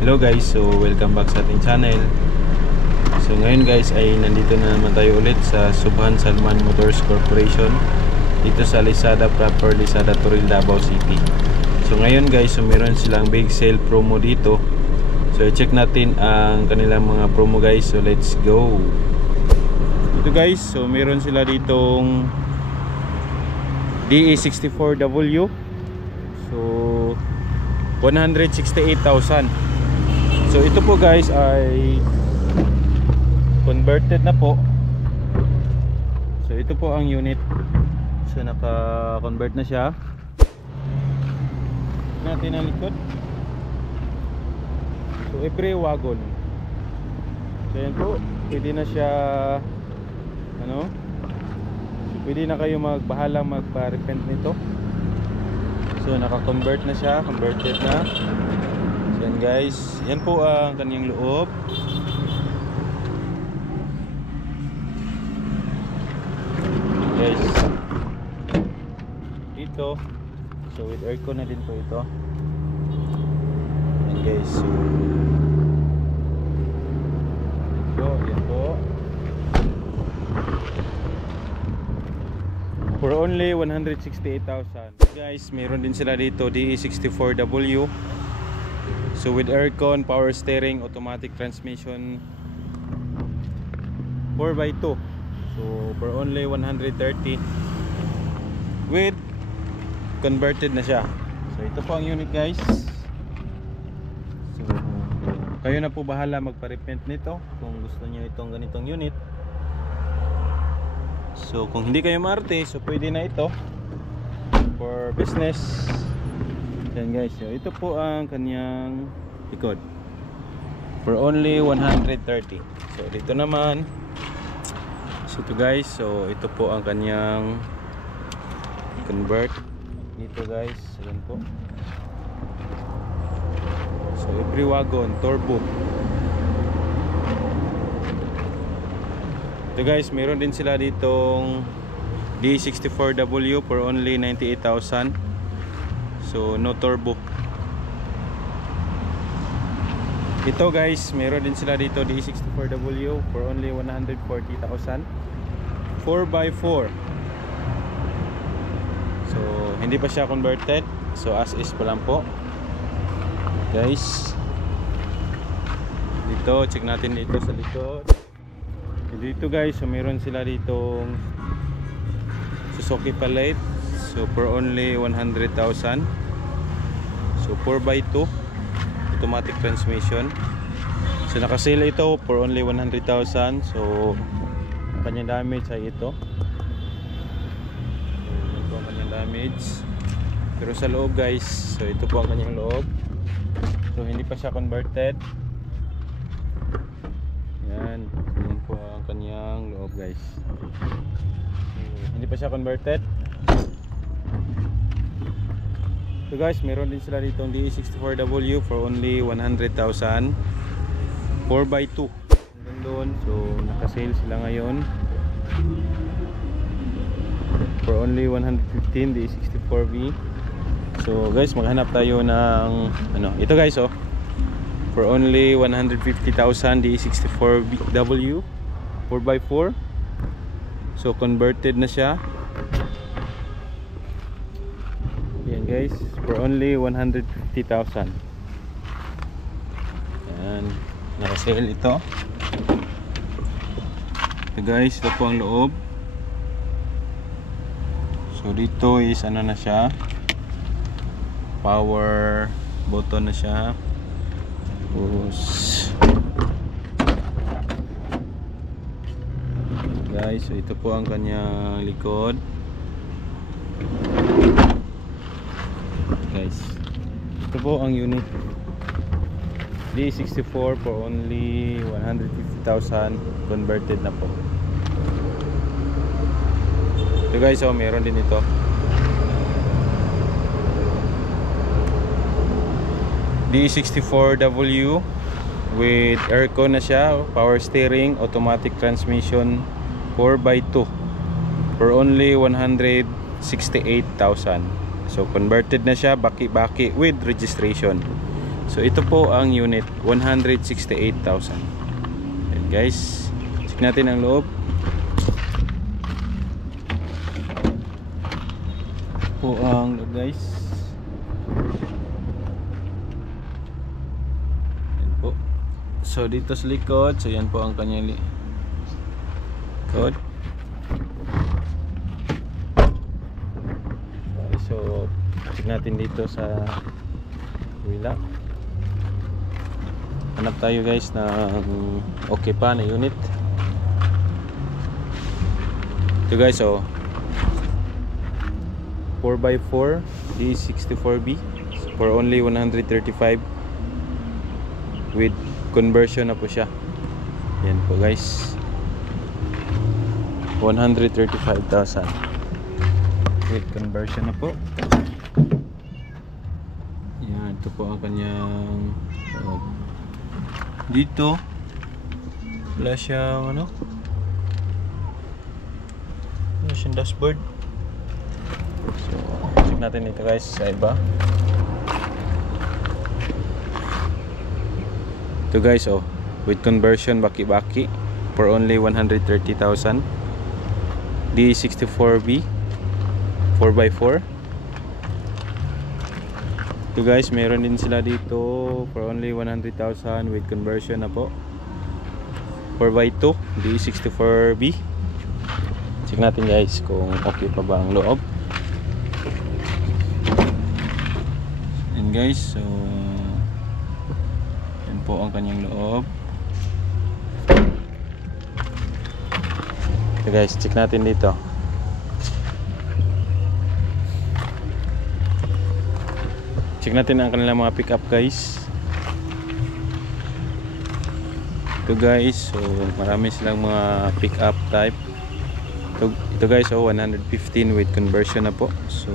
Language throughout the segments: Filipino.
Hello guys, so welcome back sa ating channel. So ngayon guys ay nandito na naman tayo ulit sa Subhan Salman Motors Corporation dito sa Lazada proper Lazada Toril, Davao City. So ngayon guys, so meron silang big sale promo dito. So i-check natin ang kanilang mga promo guys. So let's go. Ito guys, so meron sila ditong DE64W. So 168,000. So ito po guys ay converted na po. So ito po ang unit. So naka-convert na siya. Natin ang likod. So every wagon. So yan po, pwede na siya pwede na kayo magbahalang magpa-repent nito. So naka-convert na siya, converted na. So yan guys, yan po ang kanyang loob. Guys, dito, so with aircon na din po ito. Yan guys, so yan po. For only 168,000. Guys, meron din sila dito DE64W. So with aircon, power steering, automatic transmission, 4x2. So for only 130 with converted na siya. So ito po ang unit guys. So kayo na po bahala magpa-repent nito kung gusto niyo itong ganitong unit. So kung hindi kayo maarte, so pwede na ito for business. Yan guys, so ito po ang kanyang likod for only 130. So dito naman, so ito guys, so ito po ang kanyang convert dito guys. Ayan po. So every wagon turbo. Ito guys, meron din sila ditong D64W for only 98,000. So no turbo. Ito guys, meron din sila dito D64W for only 140,000. 4x4. So hindi pa siya converted. So as is pa lang po. Guys, dito check natin dito sa likod. Dito guys, so meron sila ditong Suzuki Palette. So for only 100,000. So 4x2 automatic transmission. So naka-sale ito for only 100,000. So kanyang damage ay ito. So ito ang kanyang damage. Pero sa loob guys, so ito po ang kanyang loob. So hindi pa siya converted. Yan, yan po ang kanyang loob guys. So, hindi pa siya converted. So guys, meron din sila dito ang DE64W for only 100,000. 4x2 doon. So naka-sale sila ngayon for only 115 DE64V. So guys, maghanap tayo ng ito guys, for only 150,000 DE64W 4x4. So converted na siya. Yan guys, for only 150,000. Yan, naka-sale ito. So guys, ito po ang loob. So dito is na siya, power button na siya. Tapos guys, so ito po ang kanyang likod. Guys, ito po ang unit D64 for only 150,000, converted na po. Ito guys, meron din ito D64W with aircon na siya, power steering, automatic transmission, 4x2 for only 168,000. So converted na siya, baki-baki with registration. So ito po ang unit, 168,000. Ayan guys, check natin ang loob. Po ang loob guys. Ayan po. So dito sa likod, so yan po ang kanyang likod. So check natin dito sa wila. Hanap tayo guys ng okay pa na unit. Ito guys, so 4x4 D64B for only 135 with conversion na po siya. Yan po guys, 135,000 with conversion na po. Yan, ito po ang kanyang dito wala siyang wala siyang dashboard. So check natin ito guys sa iba. Ito guys, oh, with conversion baki-baki for only 130,000 D64B 4x4. Ito guys, meron din sila dito for only 100,000 with conversion na po, 4x2 D64B. Check natin guys kung okay pa ba ang loob. And guys, so yan po ang kanyang loob. Ito guys, check natin dito. Check natin ang kanilang mga pick up guys. Ito guys, so marami silang mga pick up type. Ito guys, so 115 with conversion na po. So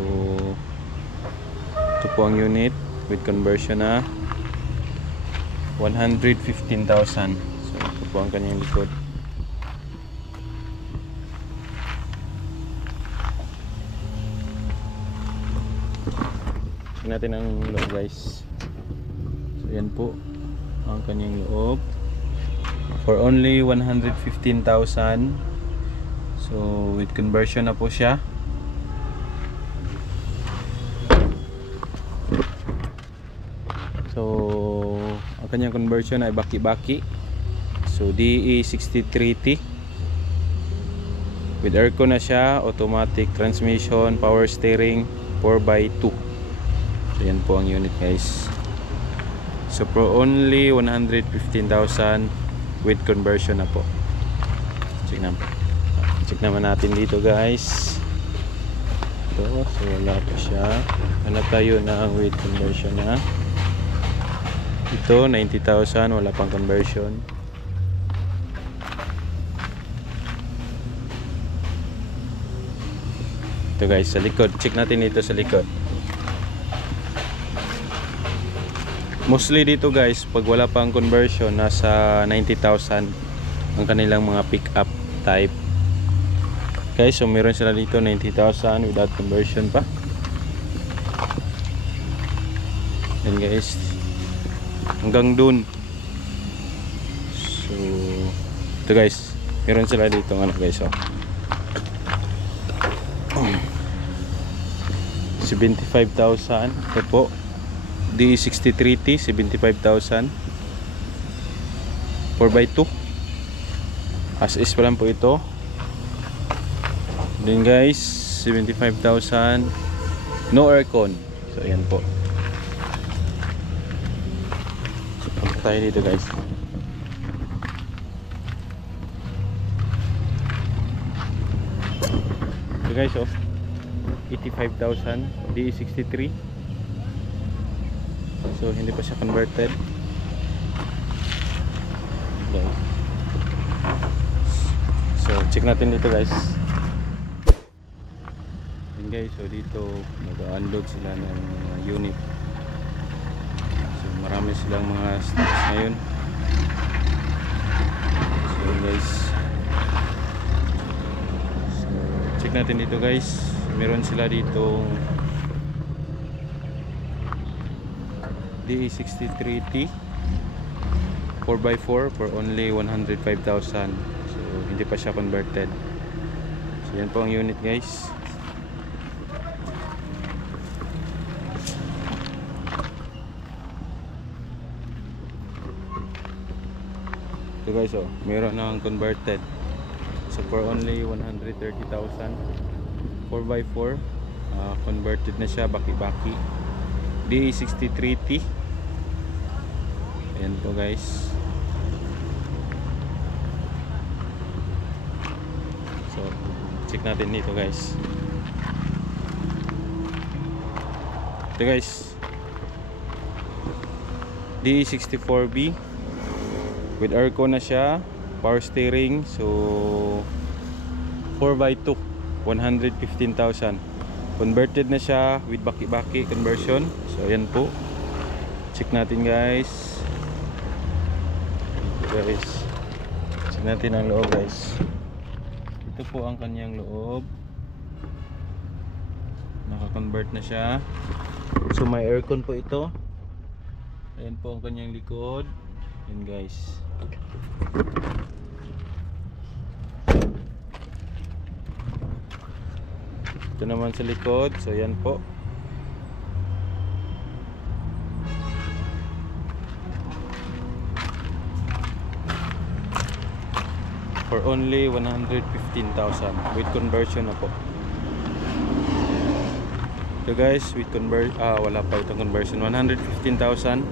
ito po ang unit with conversion na 115,000. So ito po ang kanyang likod. Natin ang loob guys. So yan po ang kanyang loob for only 115,000. So with conversion na po siya. So ang kanyang conversion ay baki-baki. So DE63T with aircon na siya, automatic transmission, power steering, 4x2. So yan po ang unit guys. So for only 115,000 with conversion na po. Check naman natin dito guys. Ito, so wala pa siya. Hanap tayo ng with conversion na. Ito 90,000, wala pang conversion. Ito guys, sa likod. Check natin dito sa likod. Mostly dito guys, pag wala pang conversion, nasa 90,000 ang kanilang mga pick up type guys. So meron sila dito 90,000 without conversion pa. Yan guys, hanggang dun. So ito guys, meron sila dito ano guys, oh 75,000. ito po D63T 75,000 4x2 as is pa lang po ito. Then guys, 75,000 no aircon. So ayan po. So punta tayo dito guys. So guys, oh 85,000 D63. So hindi pa siya converted. So check natin dito guys. And guys, so dito nag-unload sila ng unit. So marami silang mga stocks ngayon. So guys, so, check natin dito guys. Meron sila dito DE63T 4x4 for only 105,000. So hindi pa siya converted. So yan po ang unit guys. So guys, oh, meron nang converted. So for only 130,000, 4x4, converted na siya, baki-baki. DE63T. Ayan po guys. So check natin dito guys. Ito guys, DE64B with aircon na siya, power steering. So 4x2, 115,000. Converted na siya with baki-baki conversion. So ayan po, check natin guys. Check natin ang loob guys. Ito po ang kanyang loob. Naka-convert na siya. So may aircon po ito. Ayan po ang kanyang likod. Ayan guys. Ito naman sa likod. So ayan po. For only 115,000 with conversion na po. So guys, with wala pa itong conversion. 115,000.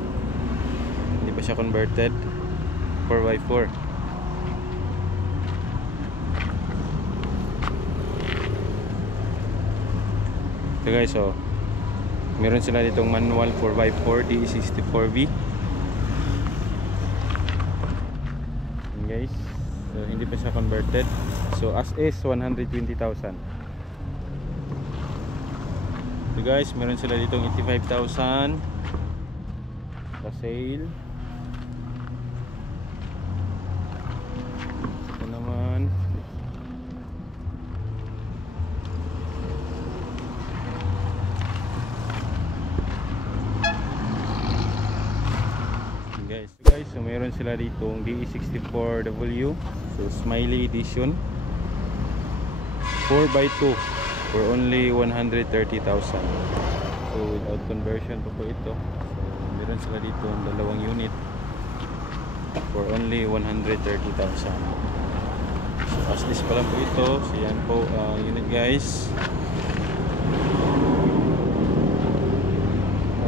Hindi pa siya converted. 4x4. So guys, oh, meron sila ditong manual 4x4 DE64B. And guys, so hindi pa siya converted. So as is 120,000. So guys, meron sila ditong 85,000 sa sale. Ito naman. Guys, so meron sila ditong DE64W. So Smiley Edition 4x2 for only 130,000. So without conversion pa po ito. So meron sila dito ang dalawang unit for only 130,000. So as this pa lang po ito. So yan po ang unit guys.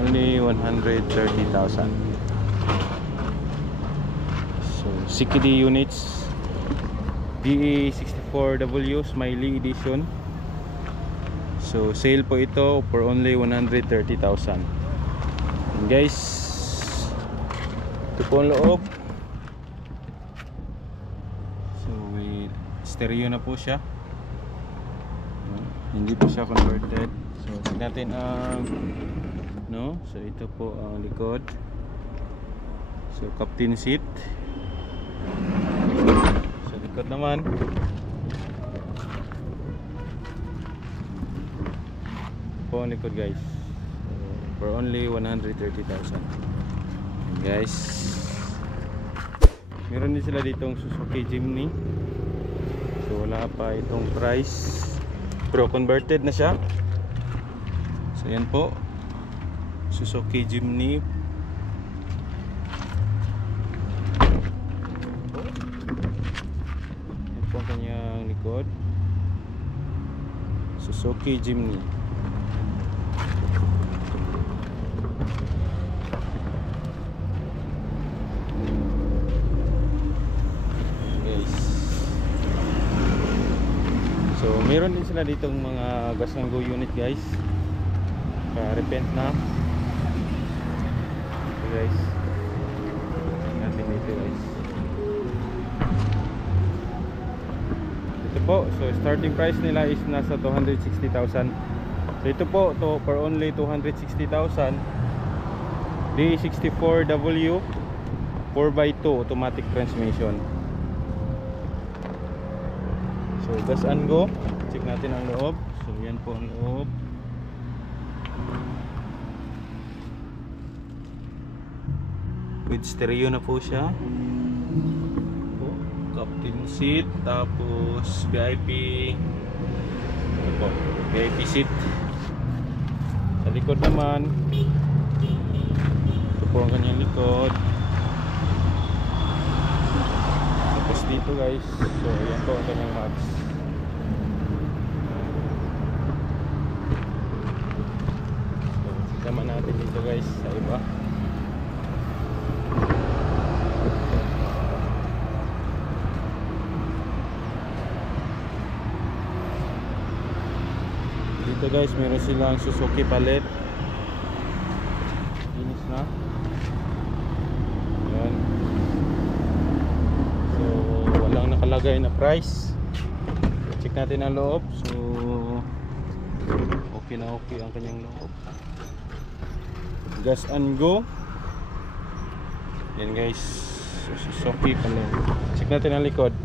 Only 130,000. So CKD units, DE64W Smiley Edition. So sale po ito for only 130,000. And guys, ito po ang loob. So may stereo na po siya. Hindi po siya converted. So tignan natin ang so ito po ang likod. So captain seat. Sa likod naman, po ang likod guys. For only 130,000. Guys, meron din sila ditong Suzuki Jimny. So wala pa itong price, pero converted na siya. So yan po, Suzuki Jimny. Yan po ang kanyang likod, Suzuki Jimny. So meron din sila ditong mga gas and go unit guys. Repent na. So guys, natin dito guys. Ito po, so starting price nila is nasa 260,000. So ito po, to for only 260,000. DE64W 4x2 automatic transmission. So gas and go. Check natin ang loob. So yan po ang loob. with stereo na po siya. Oh, captain seat, tapos VIP. Ito po, VIP seat. Sa likod naman, ito po ang kanyang likod. Tapos dito guys, so yan po ang kanyang maps. So sama natin dito guys sa iba. Dito guys, meron silang Suzuki palet. Linis na. Ayan. So, walang nakalagay na price. Check natin ang loob. So, okay na okay ang kanyang loob. Gas and go. Ayan guys. So, Suzuki palet. Check natin ang likod.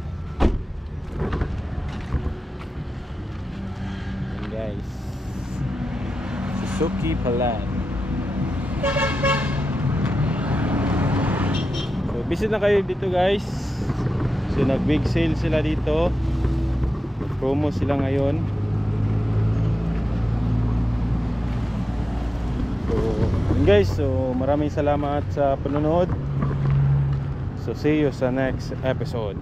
Ayan guys. Suzuki Palan. So visit na kayo dito guys. So nag big sale sila dito. Promo sila ngayon. So guys, so maraming salamat sa panonood. So see you sa next episode.